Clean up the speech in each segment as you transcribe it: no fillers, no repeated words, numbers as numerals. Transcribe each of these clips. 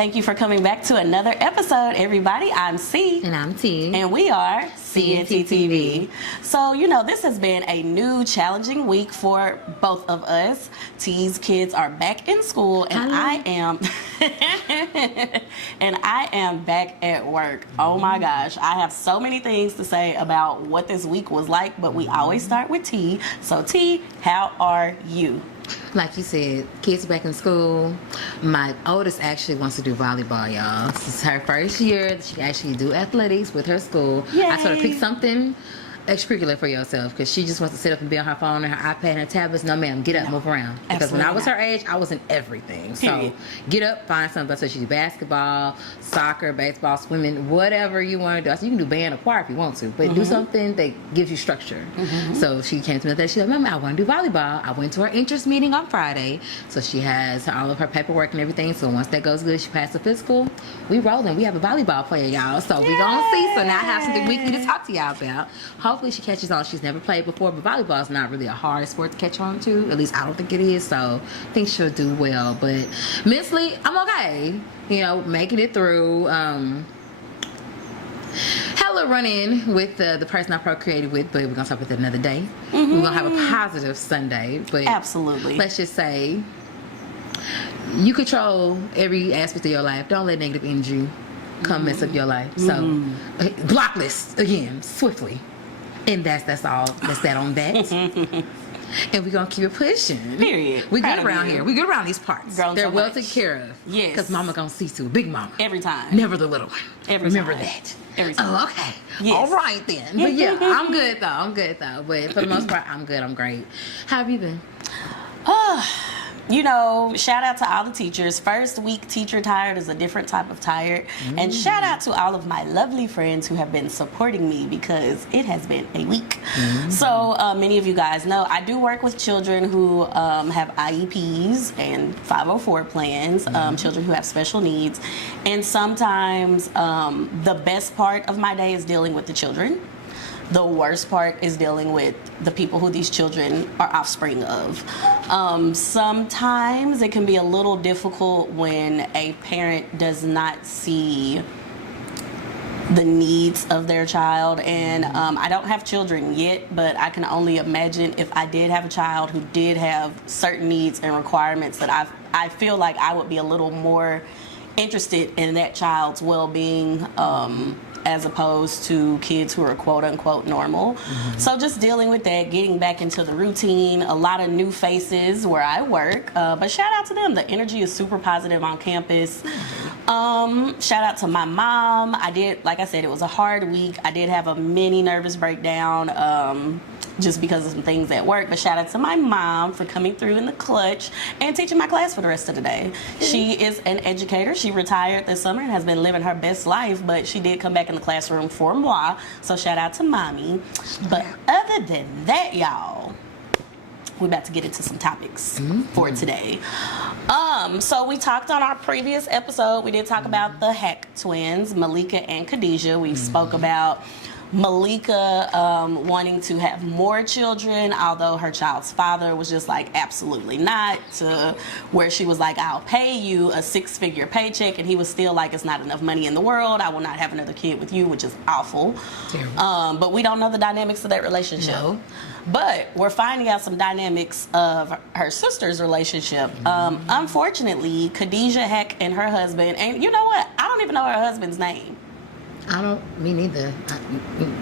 Thank you for coming back to another episode, everybody. I'm C. And I'm T. And we are CNT TV. So, this has been a new challenging week for both of us. T's kids are back in school, and I am back at work. Oh my gosh. I have so many things to say about what this week was like, but we always start with T. So, T, how are you? Like you said, kids are back in school. My oldest actually wants to do volleyball, y'all. This is her first year that she can actually do athletics with her school. Yay. I told her pick something extracurricular for yourself because she just wants to sit up and be on her phone and her iPad and her tablets. No, ma'am, get up, move around. Because when I was her age, I was in everything. Period. So get up, find something. So she do basketball, soccer, baseball, swimming, whatever you want to do. So you can do band or choir if you want to, but do something that gives you structure. So she came to me that she's like, Mama, I want to do volleyball. I went to her interest meeting on Friday. So she has all of her paperwork and everything. So once that goes good, she passed the physical. We rolling. We have a volleyball player, y'all. So we gonna see. So now I have something weekly to talk to y'all about. Hopefully she catches on. She's never played before, but volleyball is not really a hard sport to catch on to. At least I don't think it is. So I think she'll do well. But mentally, I'm okay. Making it through. Hella run-in with the person I procreated with, but we're gonna talk about that another day. We're gonna have a positive Sunday, but absolutely. Let's just say you control every aspect of your life. Don't let negative energy come mess up your life. So block list again swiftly, and that's all. That's that on that. And we're gonna keep it pushing. Period. We good around here. We good around these parts. Grown They're so well much. taken care of. Yes. Because Mama gonna see to big Mama. Every time. Never the little one. Remember time. that. Every time. Oh, okay. Yes. All right then. But yeah, I'm good though. But for the most part, I'm good. I'm great. How have you been? Shout out to all the teachers. First week teacher tired is a different type of tired. And shout out to all of my lovely friends who have been supporting me because it has been a week. So many of you guys know I do work with children who have IEPs and 504 plans, children who have special needs. And sometimes the best part of my day is dealing with the children. The worst part is dealing with the people who these children are offspring of. Sometimes it can be a little difficult when a parent does not see the needs of their child. And I don't have children yet, but I can only imagine if I did have a child who did have certain needs and requirements that I feel like I would be a little more interested in that child's well-being as opposed to kids who are quote unquote normal. So just dealing with that, getting back into the routine, a lot of new faces where I work, but shout out to them. The energy is super positive on campus. Shout out to my mom. Like I said, it was a hard week. I did have a mini nervous breakdown just because of some things at work, but shout out to my mom for coming through in the clutch and teaching my class for the rest of the day. She is an educator. She retired this summer and has been living her best life, but she did come back in the classroom for moi, so shout out to mommy. But other than that, y'all, we're about to get into some topics for today. So we talked on our previous episode, we did talk about the Hack twins, Malika and Khadijah. We spoke about Malika wanting to have more children, although her child's father was just like, absolutely not, to where she was like, I'll pay you a 6-figure paycheck, and he was still like, it's not enough money in the world. I will not have another kid with you, which is awful. But we don't know the dynamics of that relationship. No. But we're finding out some dynamics of her sister's relationship. Unfortunately, Khadijah Hack and her husband, and you know what? I don't even know her husband's name. Me neither.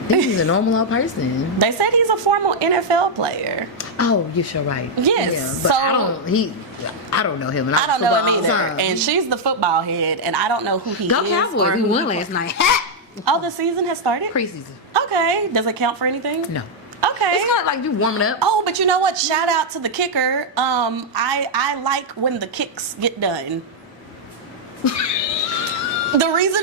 He's a normal old person. They said he's a former NFL player. Oh, you're sure right. Yes. Yeah, but I don't know him. And I don't know him either. And she's the football head, and I don't know who he is. Go Cowboys. We won last night. Oh, the season has started? Preseason. Okay. Does it count for anything? No. Okay. It's kind of like you warming up. Oh, but you know what? Shout out to the kicker. I like when the kicks get done. There's a reason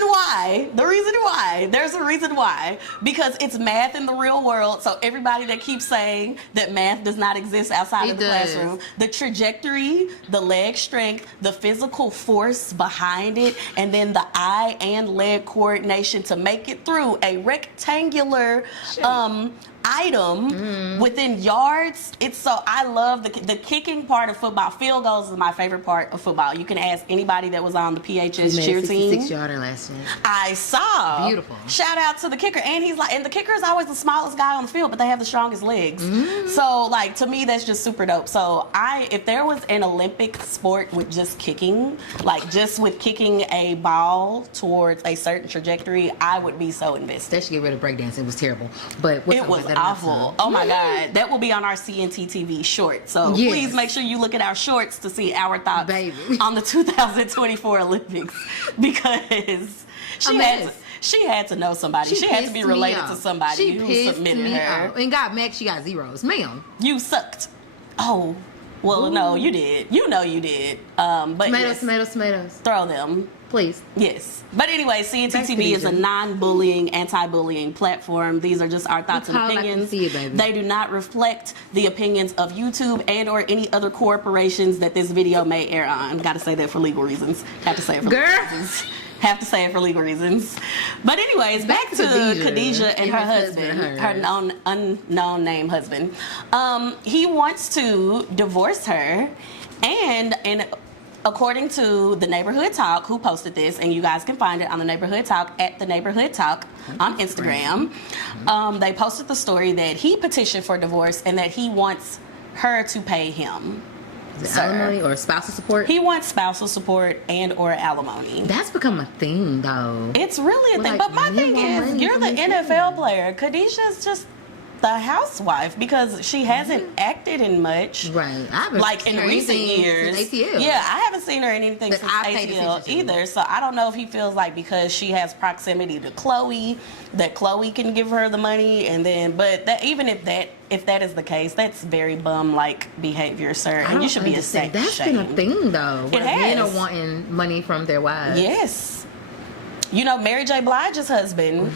why. Because it's math in the real world, so everybody that keeps saying that math does not exist outside of the classroom, the trajectory, the leg strength, the physical force behind it, and then the eye and leg coordination to make it through a rectangular item within yards. It's so I love the kicking part of football. Field goals is my favorite part of football. You can ask anybody that was on the PHS cheer team. 66-yarder last night. I saw. Beautiful. Shout out to the kicker, and the kicker is always the smallest guy on the field, but they have the strongest legs. So like to me, that's just super dope. So if there was an Olympic sport with just kicking, like just with kicking a ball towards a certain trajectory, I would be so invested. They should get rid of breakdancing. It was terrible. But It was awful. Oh my God. That will be on our CNT TV short. So Yes. please make sure you look at our shorts to see our thoughts Baby. on the 2024 Olympics, because she had to know somebody. She had to be pissed me related off. to somebody She who pissed submitted me her. off. And got Max, she got zeros. Ma'am. You sucked. Oh, well, no, you did. You know you did. But yes, Tomatoes. throw them. Please. Yes. But anyway, CNT Thanks, TV is a Khadijah. non-bullying, anti-bullying platform. These are just our thoughts and That's how I can opinions. see it, baby. They do not reflect the opinions of YouTube and or any other corporations that this video may air on. Got to say that for legal reasons. Have to say it for legal Girl. reasons. Have to say it for legal reasons. But anyways, back to Khadijah and her husband, her unknown name husband. He wants to divorce her, and according to the Neighborhood Talk, who posted this, and you guys can find it on the Neighborhood Talk at the Neighborhood Talk on Instagram. They posted the story that he petitioned for divorce and that he wants her to pay him. Is it alimony or spousal support? He wants spousal support and or alimony. That's become a thing, though. It's really a Well, thing. like, But my you thing want is, money you're from the these NFL people. player. Khadijah's just the housewife because she hasn't acted in much. Right. I haven't Like in seen her recent anything years. since ATL. Yeah, I haven't seen her in anything That since I paid ATL attention to. either. So I don't know if he feels like because she has proximity to Chloe, that Chloe can give her the money, and then but that even if that is the case, that's very bum-like behavior, sir. I And don't you should be understand. ashamed. That's been a thing, though. Where men are has. wanting money from their wives. Yes. You know, Mary J. Blige's husband,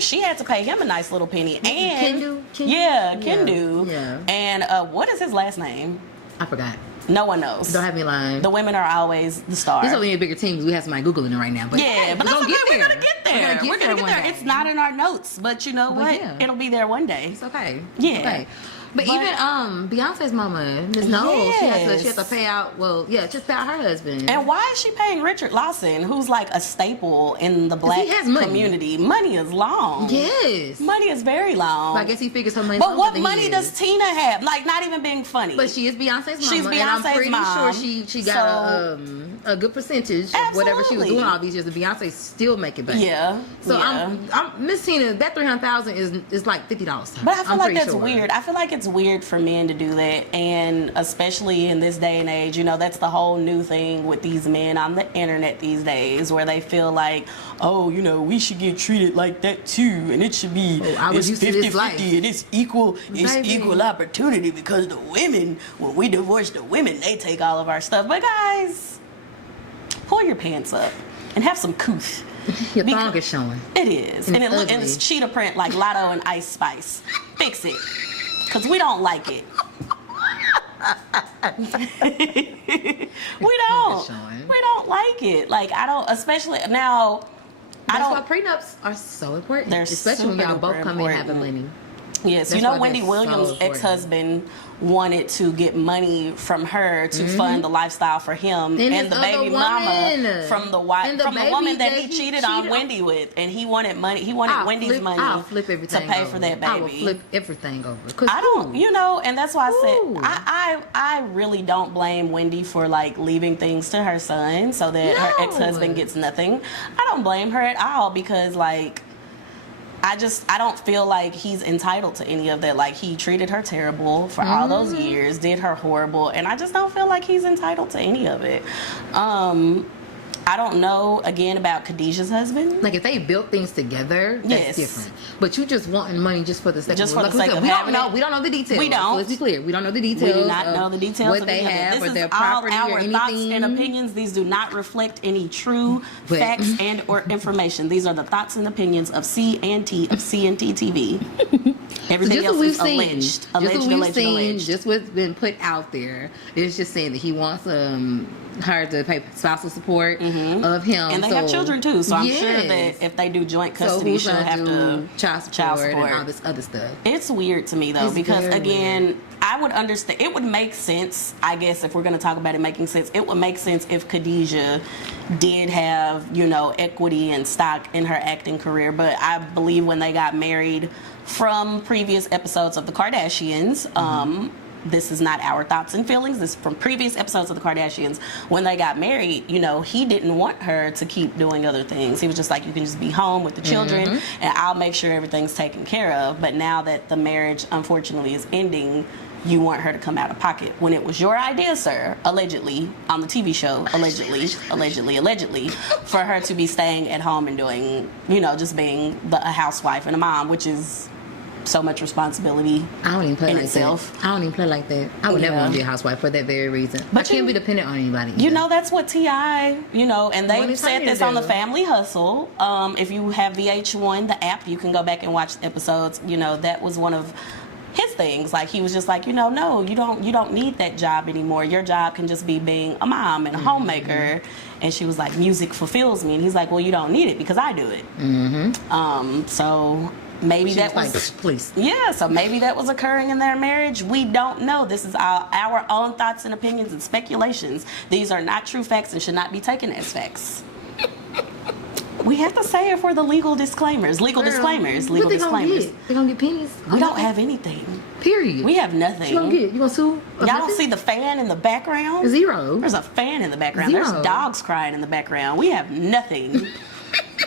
she had to pay him a nice little penny. And Kendu? Yeah, Yeah, Kendu. yeah. And what is his last name? I forgot. No one knows. Don't have me lying. The women are always the star. This is only a bigger team because we have somebody Googling it right now. But Yeah, but we're that's gonna okay. get We're there. gonna get there. We're gonna get there. It's not in our notes, but you know But what? yeah. It'll be there one day. It's okay. Yeah. Okay. But But- even Beyonce's mama, Miss Knowles, she has Yes. to pay out. Well, yeah, just pay out her husband. And why is she paying Richard Lawson, who's like a staple in the black he has money. community? Money is long. Yes. Money is very long. But I guess he figures her money. But what money does Tina have? Like, not even being funny. But she is Beyonce's mama. She's and I'm Beyonce's pretty mom. sure she got a good percentage of whatever she was Absolutely. doing all these years. And Beyonce still make it back. Yeah. So yeah. I'm Miss Tina. That $300,000 is like $50. But I feel I'm like pretty that's sure. weird. I feel like it's weird for men to do that, and especially in this day and age, you know, that's the whole new thing with these men on the internet these days, where they feel like, oh, you know, we should get treated like that too, and it should be I was it's used to this life. 50-50, and it's equal Baby. opportunity because the women, when we divorce the women, they take all of our stuff. But guys, pull your pants up and have some couth. Your thong is showing. It is. And And, it's and ugly. it's cheetah print like Lotto and Ice Spice. Fix it. Because we don't like it. we don't. showing. We don't like it. Like, I don't, especially now, I That's don't. why prenups are so important. They're Especially when y'all super both come in important. having money. Yes, That's you know, why Wendy they're so Williams' important. ex-husband wanted to get money from her to fund the lifestyle for him And and his the other baby woman. mama from the wife And the from the baby woman that that he he cheated on cheated Wendy with, and he wanted money. He wanted Wendy's money I'll flip to everything pay over. for that baby. I will flip everything over. 'Cause I don't, you know, and that's why I Ooh. said I really don't blame Wendy for like leaving things to her son so that her No. ex-husband gets nothing. I don't blame her at all because like I don't feel like he's entitled to any of that. Like he treated her terrible for all those years, did her horrible, and I just don't feel like he's entitled to any of it. I don't know again about Khadijah's husband. Like if they built things together, that's Yes. different. But you just wanting money just for the sake Just of for the like we sake said, of we don't having know. it. We don't know the details. We don't. So let's be clear. We don't know the We details. do not of know the details what of they any of it. have This or is their all property our or thoughts anything. and opinions. These do not reflect any true But- facts and or information. These are the thoughts and opinions of CNT TV. Everything Just else what we've is seen, alleged. just Alleged, what we've alleged, seen, alleged. just what's been put out there. It's just saying that he wants her to pay spousal support of him. And they have children too, so I'm sure Yes. that if they do joint So custody, who's she'll gonna have do to child support and all this other stuff? It's weird to me though, It's because very again, weird. I would understand. It would make sense, I guess, if we're going to talk about it making sense. It would make sense if Khadijah did have, equity and stock in her acting career. But I believe when they got married, from previous episodes of the Kardashians, this is not our thoughts and feelings. This is from previous episodes of the Kardashians. When they got married, he didn't want her to keep doing other things. He was just like, you can just be home with the children and I'll make sure everything's taken care of. But now that the marriage, unfortunately, is ending, you want her to come out of pocket when it was your idea, sir, allegedly, on the TV show, allegedly, for her to be staying at home and doing, just being a housewife and a mom, which is so much responsibility I don't even play in like itself. that. I don't even play like that. I would never Yeah. want to be a housewife for that very reason. But I can't be dependent on anybody. That's what T.I., and What they is said Tanya this on the do? Family Hustle. If you have VH1, the app, you can go back and watch the episodes. That was one of his things. Like, he was just like, no, you don't need that job anymore. Your job can just be being a mom and a homemaker. And she was like, music fulfills me. And he's like, well, you don't need it because I do it. So maybe She that was was like, please. yeah, so maybe that was occurring in their marriage. We don't know. This is our own thoughts and opinions and speculations. These are not true facts and should not be taken as facts. We have to say it for the legal disclaimers. Legal disclaimers. What Legal they gonna disclaimers. get? They gonna get pennies? We don't have anything. Period. We have nothing. You gonna get? You gonna sue? Y'all don't see the fan in the background? Zero. There's a fan in the background. Zero. There's dogs crying in the background. We have nothing.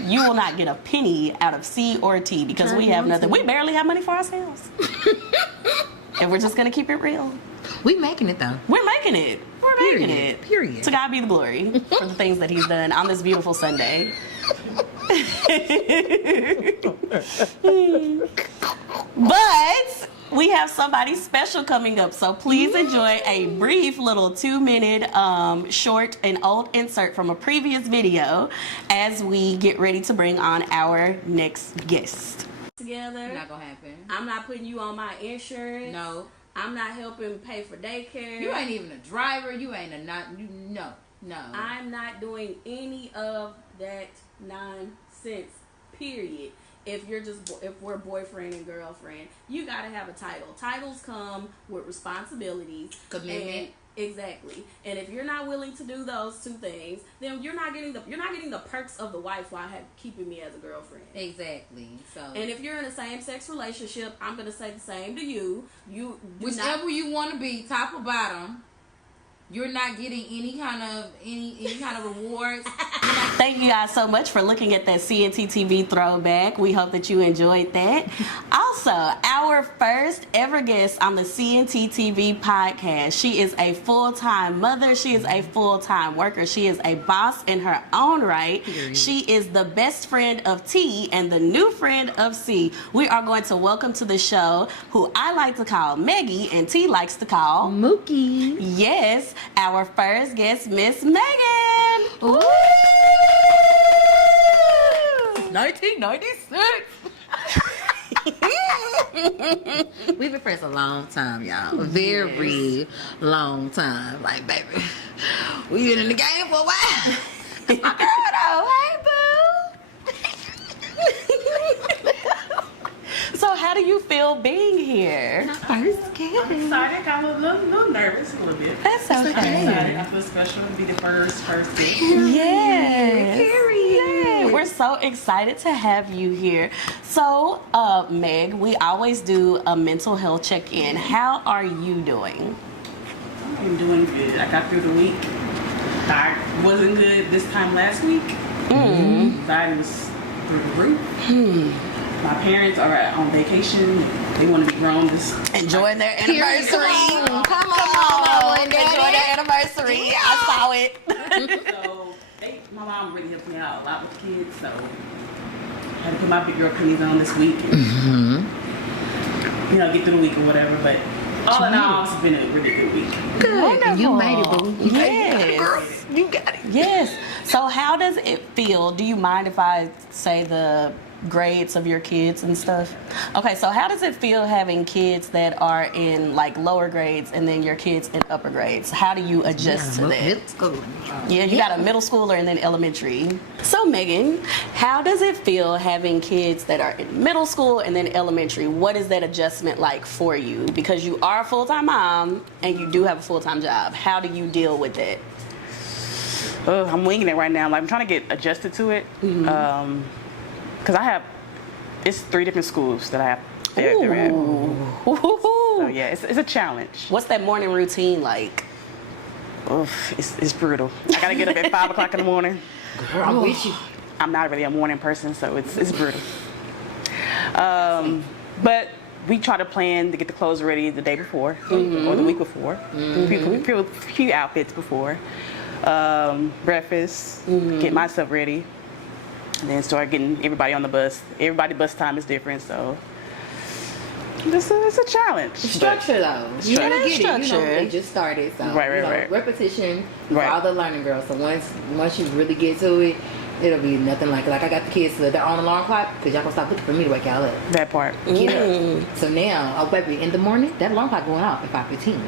You will not get a penny out of C or T because we have nothing. We barely have money for ourselves. And we're just going to keep it real. We making it though. We're making it. We're making Period. it. Period. To God be the glory for the things that he's done on this beautiful Sunday. But we have somebody special coming up, so please enjoy a brief little 2-minute short and old insert from a previous video as we get ready to bring on our next guest. Together. Not gonna happen. I'm not putting you on my insurance. No. I'm not helping pay for daycare. You ain't even a driver. You ain't a not. You no. I'm not doing any of that nonsense. Period. If we're boyfriend and girlfriend, you gotta have a title. Titles come with responsibilities, Commitment. Exactly. And if you're not willing to do those two things, then you're not getting the perks of the wife while keeping me as a girlfriend. Exactly. So. And if you're in a same-sex relationship, I'm gonna say the same to you. You Whichever you want to be, top or bottom, you're not getting any kind of rewards. Thank you guys so much for looking at that CNT TV throwback. We hope that you enjoyed that. Also, our first ever guest on the CNT TV podcast. She is a full-time mother. She is a full-time worker. She is a boss in her own right. Period. She is the best friend of T and the new friend of C. We are going to welcome to the show who I like to call Meggie and T likes to call Mookie. Yes, our first guest, Miss Megan. Ooh. 1996. We've been friends a long time, y'all. A very long time. Like, baby, we've been in the game for a while. That's my girl, though. Hey, boo. So how do you feel being here? First guest. Excited, I'm a little nervous a little bit. That's I'm okay. excited. I feel special to be the first guest. Yes. Period. We're so excited to have you here. So, Meg, we always do a mental health check-in. How are you doing? I'm doing good. I got through the week. I wasn't good this time last week. Anxiety was through the roof. My parents are on vacation. They want to be grown this. Enjoy their anniversary. Come on, Enjoy their anniversary. I saw it. So my mom really helped me out a lot with the kids. So I had to put my big girl panties on this week. And, get through the week or whatever. But all in all, it's been a really good week. Good. And you made it, boo. You made it. Yes. Girl, you got it. Yes. So how does it feel? Do you mind if I say the grades of your kids and stuff? Okay, so how does it feel having kids that are in like lower grades and then your kids in upper grades? How do you adjust to that? Middle school. Yeah, you got a middle schooler and then elementary. So Megan, how does it feel having kids that are in middle school and then elementary? What is that adjustment like for you? Because you are a full-time mom and you do have a full-time job. How do you deal with it? I'm winging it right now. Like, I'm trying to get adjusted to it. Because it's 3 different schools that I have. They're at. Ooh. So yeah, it's a challenge. What's that morning routine like? Oof, it's brutal. I gotta get up at 5 o'clock in the morning. Girl, I'm with you. I'm not really a morning person, so it's brutal. But we try to plan to get the clothes ready the day before or the week before. Few outfits before. Breakfast, get myself ready, and then start getting everybody on the bus. Everybody's bus time is different, so it's a challenge. Structure though. You gotta get it. You know, Structure. they just started, so Right. repetition for Right. all the learning girls. So once you really get to it, it'll be nothing like it. Like I got the kids so they're on alarm clock because y'all gonna stop looking for me to wake y'all up. That part. Get up. So now, oh baby, in the morning, that alarm clock going off at 5:15.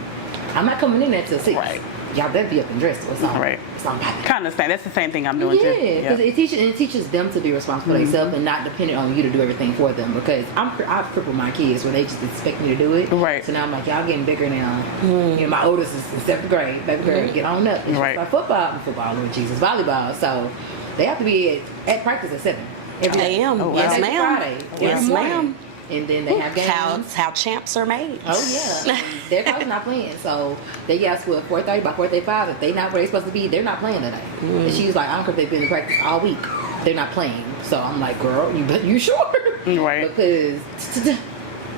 I'm not coming in there till 6. Right. Y'all better be up and dressed or something. Right. Something like that. Kind of that's the same thing I'm doing too. Yeah, because it teaches them to be responsible for themselves and not dependent on you to do everything for them. Because I've crippled my kids where they just expect me to do it. Right. So now I'm like, y'all getting bigger now. You know, my oldest is in 7th grade. Baby girl, get on up. And Right. Like football, Lord Jesus, volleyball. So they have to be at practice at 7 every day. Damn. Oh, wow. Yes, Monday to ma'am. Friday, Yes, every morning. ma'am. And then they have games. How champs are made. Oh yeah, their coach not playing, so they got school at 4:30. By 4:35, if they not where they supposed to be, they're not playing today. And she's like, I don't care if they've been in practice all week, they're not playing. So I'm like, girl, you sure? Right. Because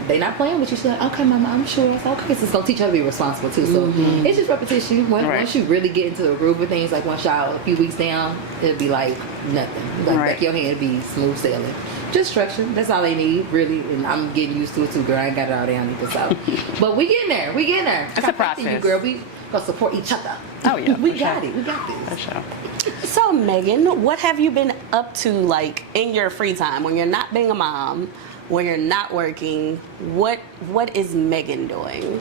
they not playing with you. She's like, okay, mama, I'm sure. I said, okay, so it's gonna teach her to be responsible too. So it's just repetition. Once you really get into the groove of things, like once y'all a few weeks down, it'll be like nothing. Like back your hand, it'll be smooth sailing. Just structure. That's all they need, really. And I'm getting used to it too, girl. I ain't got it all down either. So, but we getting there. We getting there. It's a process. You, girl. We gonna support each other. Oh yeah. we for got sure. it. We got this. For sure. So Megan, what have you been up to like in your free time when you're not being a mom, when you're not working? What is Megan doing?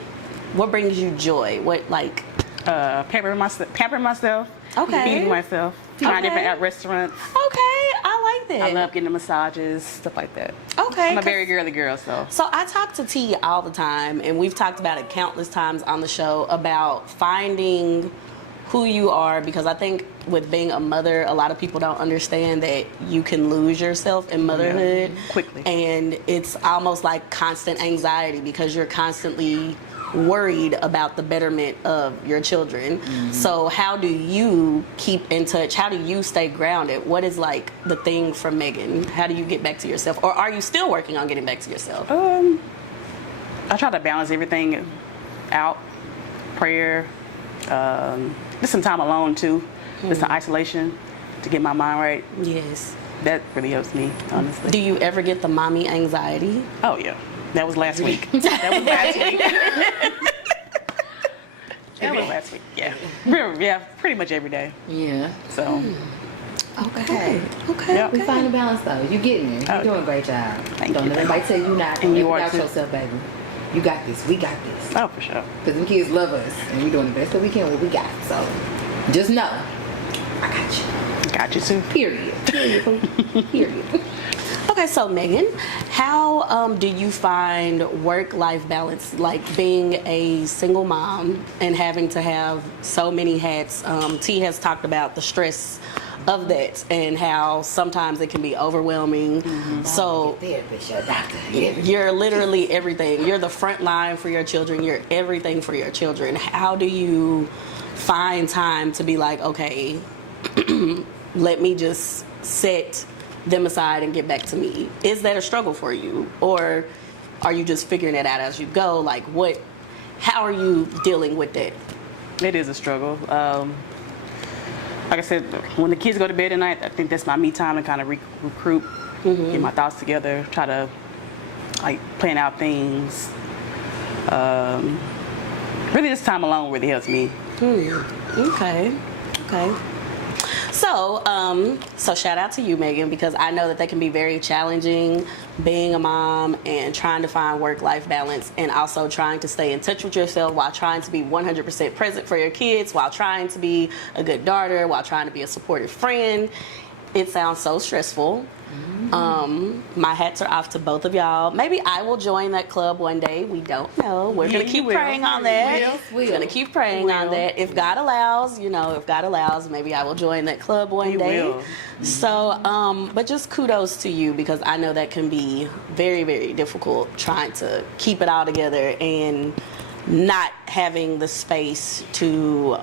What brings you joy? What like? Pampering myself. Okay. Feeding myself. Trying Okay. different restaurants. Okay, I like that. I love getting the massages, stuff like that. Okay. I'm a 'cause- very girly girl, so. So I talk to T all the time, and we've talked about it countless times on the show about finding who you are, because I think with being a mother, a lot of people don't understand that you can lose yourself in motherhood Quickly. and it's almost like constant anxiety because you're constantly worried about the betterment of your children. So how do you keep in touch? How do you stay grounded? What is like the thing from Megan? How do you get back to yourself? Or are you still working on getting back to yourself? I try to balance everything out. Prayer, just some time alone too. Just some isolation to get my mind right. Yes. That really helps me, honestly. Do you ever get the mommy anxiety? Oh yeah. That was last week. That was last week. That was last week. Yeah. Yeah, pretty much every day. Yeah. So Okay. Okay. Yep. We find a balance though. You getting there. You're Oh, doing a great job. Thank Don't you. let anybody tell you not. And you Don't are doubt too. yourself, baby. You got this. We got this. oh for sure. Because them kids love us, and we're doing the best that we can with what we got. So, just know, I got you. Got you too. Period. Period. Okay, so Megan, how do you find work-life balance, like being a single mom and having to have so many hats? T has talked about the stress of that and how sometimes it can be overwhelming. So Therapist, your doctor. Yeah. you're literally everything. You're the front line for your children. You're everything for your children. How do you find time to be like, okay, let me just set them aside and get back to me? Is that a struggle for you? Or are you just figuring it out as you go? Like how are you dealing with that? It is a struggle. Like I said, when the kids go to bed at night, I think that's my me time to kind of recruit, get my thoughts together, try to like plan out things. Really, this time alone really helps me. Okay. So shout out to you, Megan, because I know that they can be very challenging being a mom and trying to find work-life balance, and also trying to stay in touch with yourself while trying to be 100% present for your kids, while trying to be a good daughter, while trying to be a supportive friend. It sounds so stressful. My hats are off to both of y'all. Maybe I will join that club one day. We don't know. We're gonna keep praying on that. We're gonna keep praying on that. If God allows, if God allows, maybe I will join that club one day. So, but just kudos to you, because I know that can be very, very difficult trying to keep it all together and not having the space to,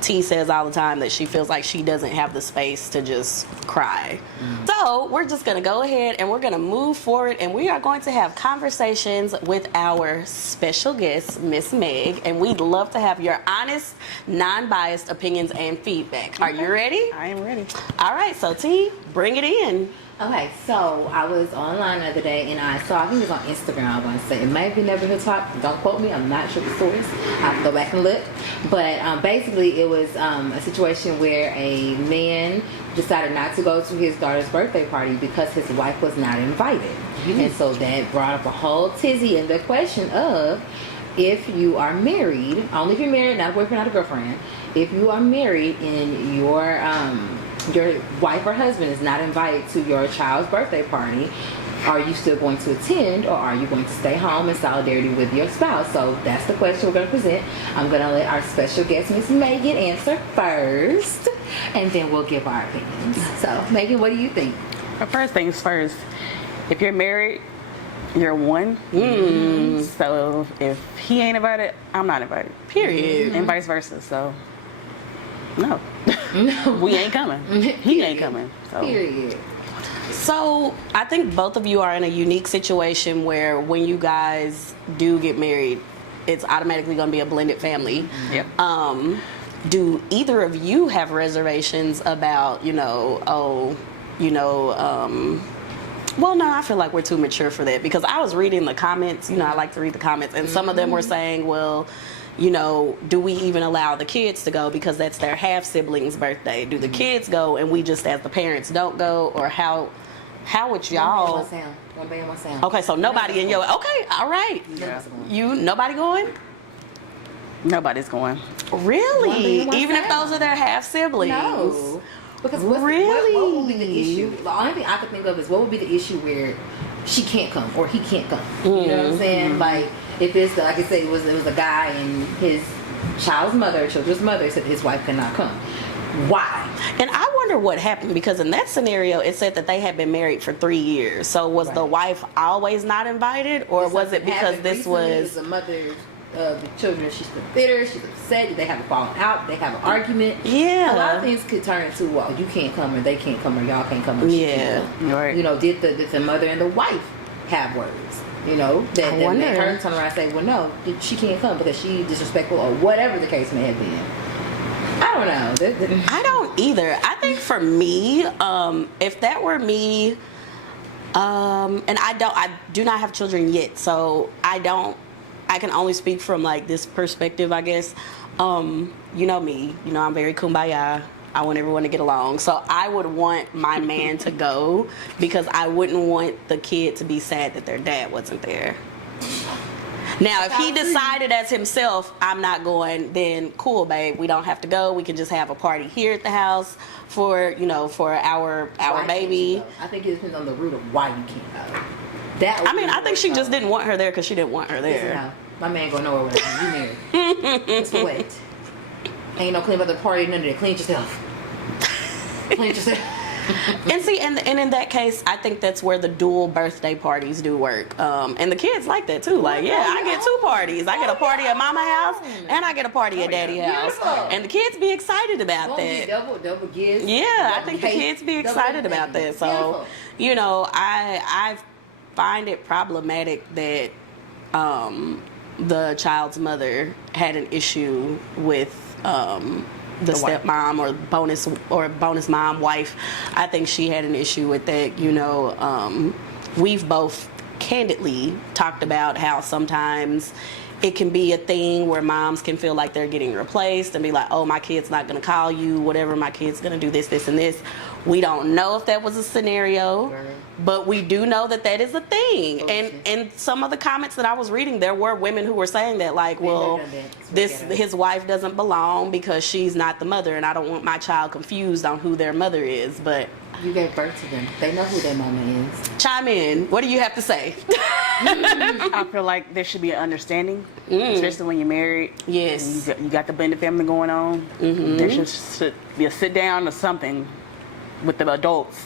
T says all the time that she feels like she doesn't have the space to just cry. So we're just going to go ahead and we're going to move forward, and we are going to have conversations with our special guest, Miss Meg, and we'd love to have your honest, non-biased opinions and feedback. Are you ready? I am ready. All right, so T, bring it in. Okay, so I was online the other day and I saw, I think it was on Instagram, I want to say. It might be Neighborhood Talk. Don't quote me. I'm not sure the source. I have to go back and look. But basically it was a situation where a man decided not to go to his daughter's birthday party because his wife was not invited. And so that brought up a whole tizzy in the question of, if you are married, only if you're married, not a boyfriend, not a girlfriend, if you are married and your wife or husband is not invited to your child's birthday party, are you still going to attend, or are you going to stay home in solidarity with your spouse? So that's the question we're going to present. I'm going to let our special guest, Miss Megan, answer first, and then we'll give our opinions. So, Megan, what do you think? But first things first, if you're married, you're one. So if he ain't invited, I'm not invited. Period. And vice versa. So no, we ain't coming. He ain't coming. So. Period. So I think both of you are in a unique situation where when you guys do get married, it's automatically going to be a blended family. Yep. Do either of you have reservations about, well, no, I feel like we're too mature for that, because I was reading the comments. I like to read the comments, and some of them were saying, well, do we even allow the kids to go because that's their half sibling's birthday? Do the kids go and we just, as the parents, don't go? Or how would y'all? One band, one sound. Okay, so nobody in your. Okay, all right. Yeah. Nobody going? Nobody's going. Really? One band, one Even if sound. those are their half siblings? No. Because Really? what would be the issue? The only thing I could think of is, what would be the issue where she can't come or he can't come? You know what I'm saying? Like, if it's, like I said, it was a guy and his children's mother said his wife cannot come. Why? And I wonder what happened, because in that scenario, it said that they had been married for 3 years. So was the wife always not invited, or was it because this was the mother of the children? She's bitter. She's upset. They have a falling out. They have an argument. Yeah. A lot of things could turn into, well, you can't come, or they can't come, or y'all can't come, or she Yeah. can't come. Right. Did the mother and the wife have words? That wonder. made her turn around and say, well, no, she can't come because she's disrespectful, or whatever the case may have been. I don't know. I don't either. I think for me, if that were me, and I do not have children yet, so I can only speak from like this perspective, I guess. You know me, I'm very kumbaya. I want everyone to get along. So I would want my man to go, because I wouldn't want the kid to be sad that their dad wasn't there. Now, if he decided as himself, I'm not going, then cool, babe. We don't have to go. We can just have a party here at the house for our Why baby. can't you go? I think it depends on the root of why you can't go. I think she just didn't want her there because she didn't want her Listen, there. now, my man go nowhere with her. You married. It's what? Ain't no clean about the party, none of that. Clean yourself. Clean yourself. And see, and in that case, I think that's where the dual birthday parties do work. And the kids like that too. Like, yeah, I get 2 parties. I get a party at mama house, and I get a party at daddy house. Beautiful. And the kids be excited about Won't be that. double gifts. Yeah, I double think the cake, kids be double excited about that. So, Beautiful. I find it problematic that the child's mother had an issue with the stepmom or bonus mom wife. I think she had an issue with that. We've both candidly talked about how sometimes it can be a thing where moms can feel like they're getting replaced and be like, oh, my kid's not going to call you, whatever, my kid's going to do this, and this. We don't know if that was a scenario, Right. but we do know that that is a thing. And some of the comments that I was reading, there were women who were saying that, like, well, his wife doesn't belong because she's not the mother, and I don't want my child confused on who their mother is. But You gave birth to them. They know who their mama is. chime in. What do you have to say? I feel like there should be an understanding, especially when you're married. Yes. And you got the blended family going on. There should be a sit down or something with the adults,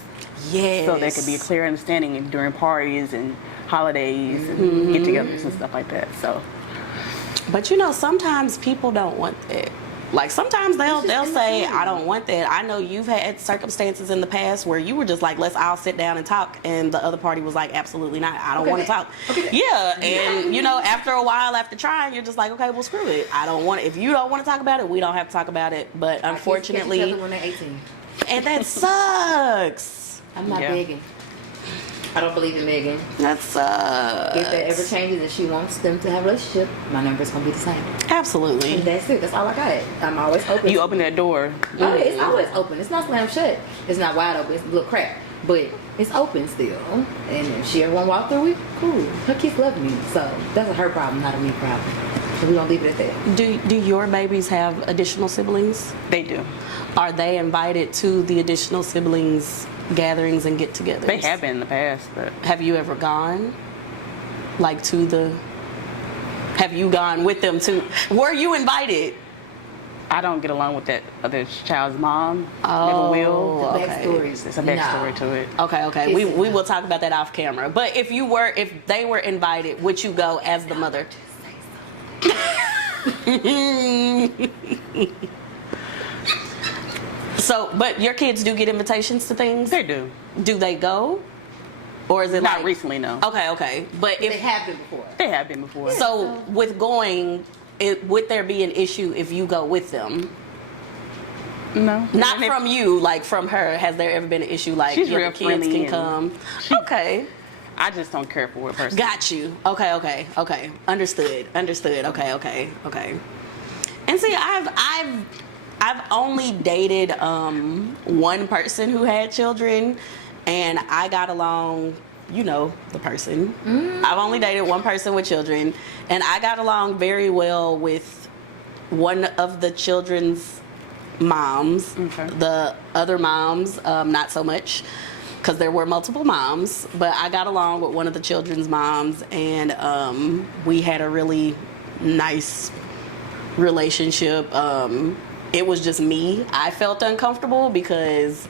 Yes. so there could be a clear understanding during parties and holidays and get-togethers and stuff like that. So But you know, sometimes people don't want that. Like sometimes they'll say, I don't want that. I know you've had circumstances in the past where you were just like, let's all sit down and talk, and the other party was like, absolutely not. I don't want to talk. Yeah, and you know, after a while, after trying, you're just like, okay, well, screw it. I don't want it. If you don't want to talk about it, we don't have to talk about it. But unfortunately, Kids get each other when they're 18. and that sucks. I'm not Yeah. begging. I don't believe in begging. That sucks. If that ever changes and she wants them to have a relationship, my number's gonna be the same. Absolutely. And that's it. That's all I got. I'm always open. you open that door. Oh, it's always open. It's not slammed shut. It's not wide open. It's a little crack, but it's open still. And if she ever want to walk through it, cool. Her kids love me, so that's a her problem, not a me problem. So we gonna leave it at that. Do your babies have additional siblings? They do. Are they invited to the additional siblings gatherings and get-togethers? They have been in the past, but Have you ever gone, like, to the? Have you gone with them to? Were you invited? I don't get along with that other child's mom. Oh, Never will. okay. Backstories. It's a backstory to it. Okay. We will talk about that off camera. But if they were invited, would you go as the mother? So, but your kids do get invitations to things? They do. Do they go? Or is it Not like recently, no. Okay. But They if have been before. They have been before. so with going, would there be an issue if you go with them? No. Not from you, like from her. Has there ever been an issue like She's yeah, real the kids friendly can and come? Okay. I just don't care for it personally. Got you. Okay. Understood. Okay. And see, I've only dated one person who had children, and I got along. You know the person. I've only dated one person with children, and I got along very well with one of the children's moms. Okay. The other moms, not so much, because there were multiple moms. But I got along with one of the children's moms, and we had a really nice relationship. It was just me. I felt uncomfortable because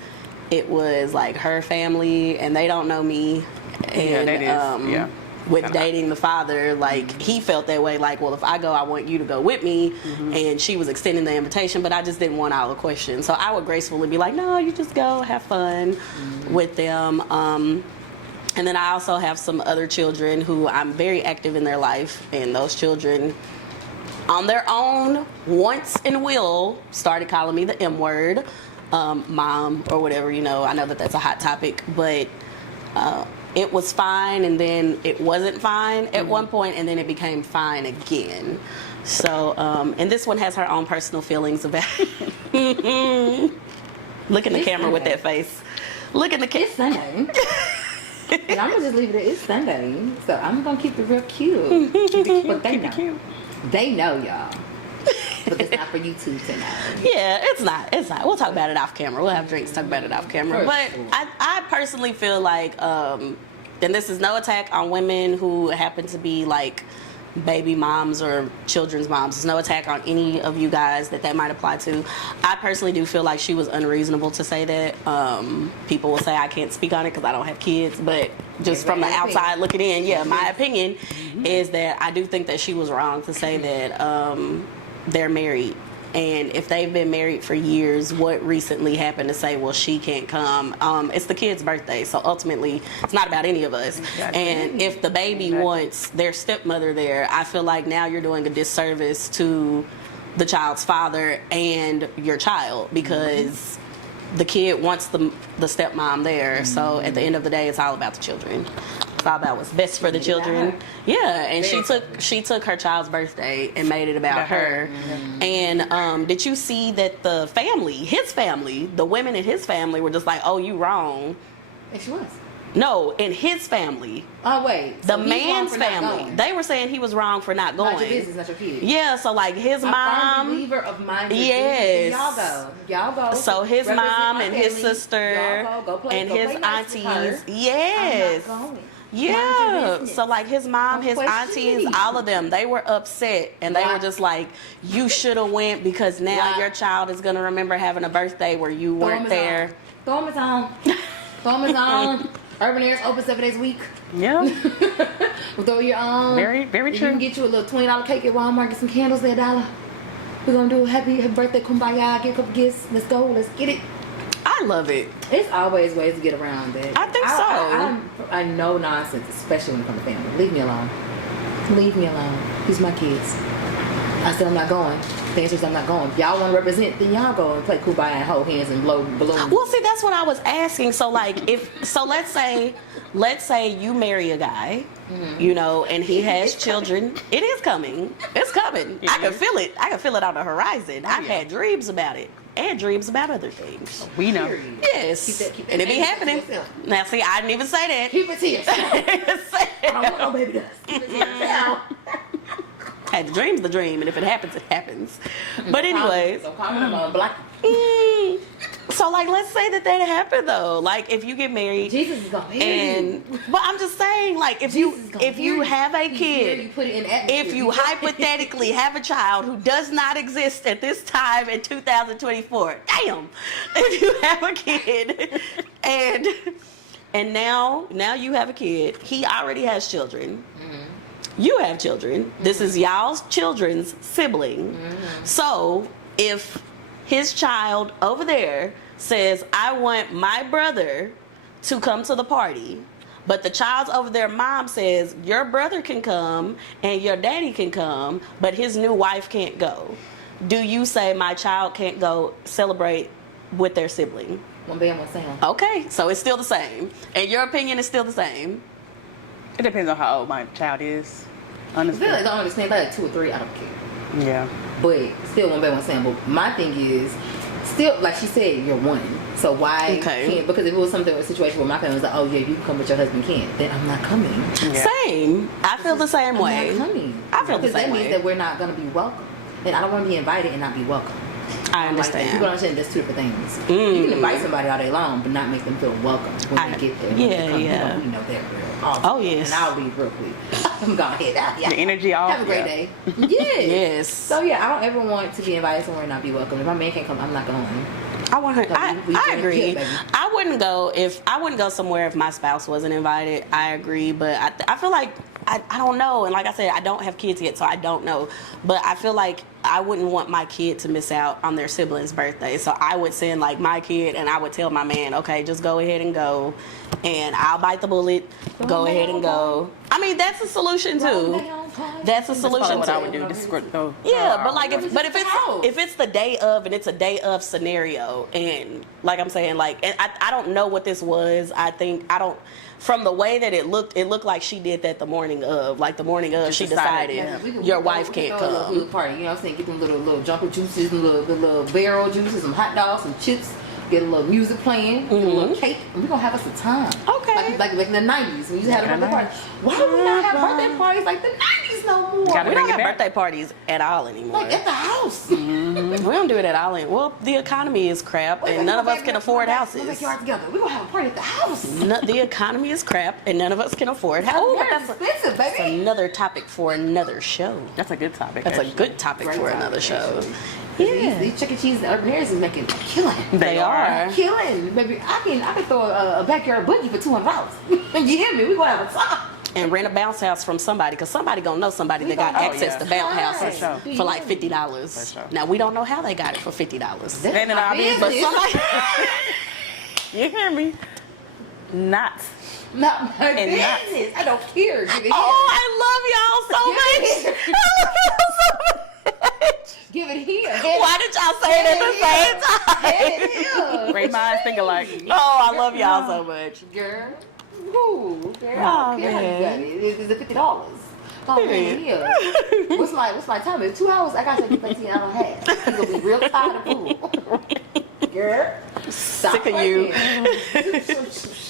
it was like her family, and they don't know me. And that is, yeah. with Kinda. dating the father, like he felt that way, like, well, if I go, I want you to go with me. And she was extending the invitation, but I just didn't want all the questions. So I would gracefully be like, no, you just go have fun with them. And then I also have some other children who I'm very active in their life, and those children on their own once and will started calling me the M word, mom or whatever. You know, I know that that's a hot topic, but it was fine, and then it wasn't fine at one point, and then it became fine again. So, and this one has her own personal feelings about Look in the camera with that face. Look in the It's camera. Sunday. And I'm gonna just leave it at it's Sunday. So I'm gonna keep it real cute. But they know. They know, y'all. But it's not for YouTube to know. Yeah, it's not. We'll talk about it off camera. We'll have drinks, talk about it off camera. For But sure. I personally feel like, and this is no attack on women who happen to be like baby moms or children's moms. It's no attack on any of you guys that might apply to. I personally do feel like she was unreasonable to say that. People will say I can't speak on it because I don't have kids, but just from the Everybody's outside looking in, yeah, my opinion is that I do think that she was wrong to say that they're married. And if they've been married for years, what recently happened to say, well, she can't come? It's the kid's birthday, so ultimately, it's not about any of us. And if the baby wants their stepmother there, I feel like now you're doing a disservice to the child's father and your child, because the kid wants the stepmom there. So at the end of the day, it's all about the children. It's all about what's best for the children. Yeah, and she took her child's birthday and made it about her. And did you see that the family, his family, the women in his family were just like, "Oh, you wrong." And she was. No, in his family. Oh wait. The So he's wrong man's for not family. going. They were saying he was wrong for not going. Not your business, not your kid. Yeah, so like his I'm a firm mom. believer of mind your Yes. business. Y'all go. So his Represent mom my and his family. sister Y'all go play, and go his play nice with her. aunties. Yes. I'm not going. Mind Yeah. your business. So like his mom, Don't his question aunties, me. all of them, they were upset and they were Right. just like, "You should have went because now Right. your child is gonna remember having a birthday where you weren't there." Throw them on. Throw them on. Urban Air's open 7 days a week. Yeah. Throw your own. Very, very You true. can get you a little $20 cake at Walmart. Get some candles there, $1. We're gonna do a happy birthday kumbaya. Get a couple gifts. Let's go. Let's get it. I love it. It's always ways to get around that. I think so. I know nonsense, especially when it comes to family. Leave me alone. Leave me alone. These are my kids. I said I'm not going. The answer is I'm not going. If y'all want to represent, then y'all go and play kumbaya and hold hands and blow balloons. Well, see, that's what I was asking. So, like, let's say you marry a guy, you know, and he has children. It is coming. It's coming. I can feel it. I can feel it on the horizon. I've had dreams about it and dreams about other things. We know. Period. Yes, Keep that and it be baby to happening. yourself. Now, see, I didn't even say that. Keep it to yourself. I don't want no baby dust. Keep it to yourself. Hey, the dream's the dream, and if it happens, it happens. But anyways, Don't call me no black. so like, let's say that happened though. Like, if you get married, Jesus is gonna hear and you. but I'm just saying, like, if Jesus is gonna you hear have a He's here, kid, you put it in atmosphere. if you hypothetically have a child who does not exist at this time in 2024, damn, if you have a kid and now you have a kid, he already has children. You have children. This is y'all's children's sibling. So if his child over there says, "I want my brother to come to the party," but the child's over there mom says, "Your brother can come and your daddy can come, but his new wife can't go," do you say my child can't go celebrate with their sibling? One band, one sound. Okay, so it's still the same. And your opinion is still the same. It depends on how old my child is. I Honestly. feel like don't understand like 2 or 3. I don't care. Yeah. But still, one band, one sound. But my thing is, still, like she said, you're one. So why Okay. can't? Because if it was something, a situation where my family was like, "Oh yeah, you can come, but your husband can't," then I'm not coming. Yeah. Same. I feel the same way. I'm not coming. I feel the because same that means way. that we're not gonna be welcome. And I don't want to be invited and not be welcome. I Like that. understand. People don't understand that's two different things. You can invite somebody all day long, but not make them feel welcome when I- they get there. When yeah, they come. yeah. We know that real. Oh, yes. And I'll leave real quick. I'm gonna head out. Yeah. The energy off. Have a great yeah. day. Yes. Yes. So yeah, I don't ever want to be invited somewhere and not be welcome. If my man can't come, I'm not going. I want her. We I doing agree. good, baby. I wouldn't go somewhere if my spouse wasn't invited. I agree, but I feel like I don't know. And like I said, I don't have kids yet, so I don't know. But I feel like I wouldn't want my kid to miss out on their sibling's birthday. So I would send like my kid, and I would tell my man, okay, just go ahead and go, and I'll bite the bullet. Go ahead and go. I mean, that's a solution too. That's a That's solution probably what too. I would do. Discord. Yeah, but like What if is but this if house? it's the day of and it's a day of scenario, and like I'm saying, like, and I don't know what this was. I think I don't, from the way that it looked like she did that the morning of, like the morning of Just she decided, decided yeah. your wife can't throw a little come. hood party. You know what I'm saying? Get them little jumper juices, the little barrel juices, some hot dogs, some chips. Get a little music playing, get a little cake, and we're gonna have us a time. Okay. Like in the 90s, when you had a birthday party. Why do we not have birthday parties like the 90s no more? Gotta We bring don't have it back. birthday parties at all anymore. Like at the house. We don't do it at all. Well, the economy is crap, and none of us can afford We're houses. backyard together. We're gonna have a party at the house. The economy is crap, and none of us can afford houses. Oh, but Very that's expensive, that's baby. another topic for another show. That's a good topic. That's a actually. good topic Great for topic, another show. actually. Yeah, These chicken cheese and urban areas is making killing. they are. Killing, baby. I can throw a backyard boogie for $200. You hear me? We gonna have a time. And rent a bounce house from somebody, because somebody gonna know somebody that got gonna- access Oh, to yeah. bounce houses For sure. for like $50. For sure. Now we don't know how they got it for $50. That's Ain't it my obvious? But business. somebody, You hear me? Not. Not my And not- business. I don't care. Give it here. oh, I love y'all so much. I love y'all so much. Give it here. Why did y'all say it at the same time? Give it here. Great minds think alike. Oh, I love y'all so much. Girl. Ooh, girl, Oh, I don't care how you man. got it. It's $50. Oh man, yeah. What's my time? In 2 hours, I gotta take the 18 hour half. You're gonna be real tired of food. Girl, stop Sick of you.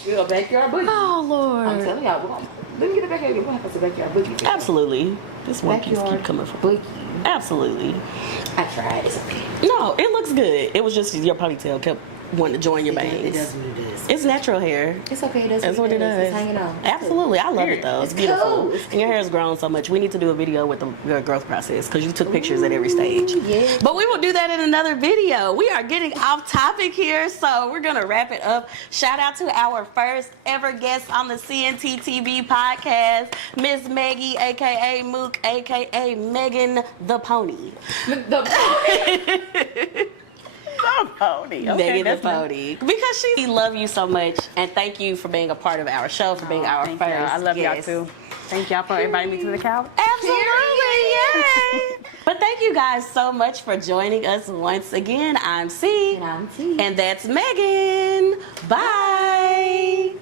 You're a backyard boogie. Oh I'm Lord. telling y'all, let me get a backyard. We're gonna have a backyard boogie. Absolutely. This one piece Backyard keep coming from. boogie. Absolutely. I tried. It's okay. No, it looks good. It was just your ponytail kept wanting to join your It bangs. does what it does. It's natural hair. It's okay. It does That's what it does. It's hanging on. Absolutely. I love it though. It's It's beautiful. cool. It's And your hair has grown so much. We need to do a video with your growth process because you took pictures at every stage. Yeah. But we will do that in another video. We are getting off topic here, so we're going to wrap it up. Shout out to our first ever guest on the CNT TV podcast, Miss Maggie, a.k.a. Mook, a.k.a. Megan the Pony. The Pony. Megan the Pony. Because she love you so much, and thank you for being a part of our show, for being our Thank first y'all. I love guest. y'all too. Thank y'all for inviting me to the couch. Absolutely, yay! But thank you guys so much for joining us once again. I'm C. And I'm T. And that's Megan. Bye.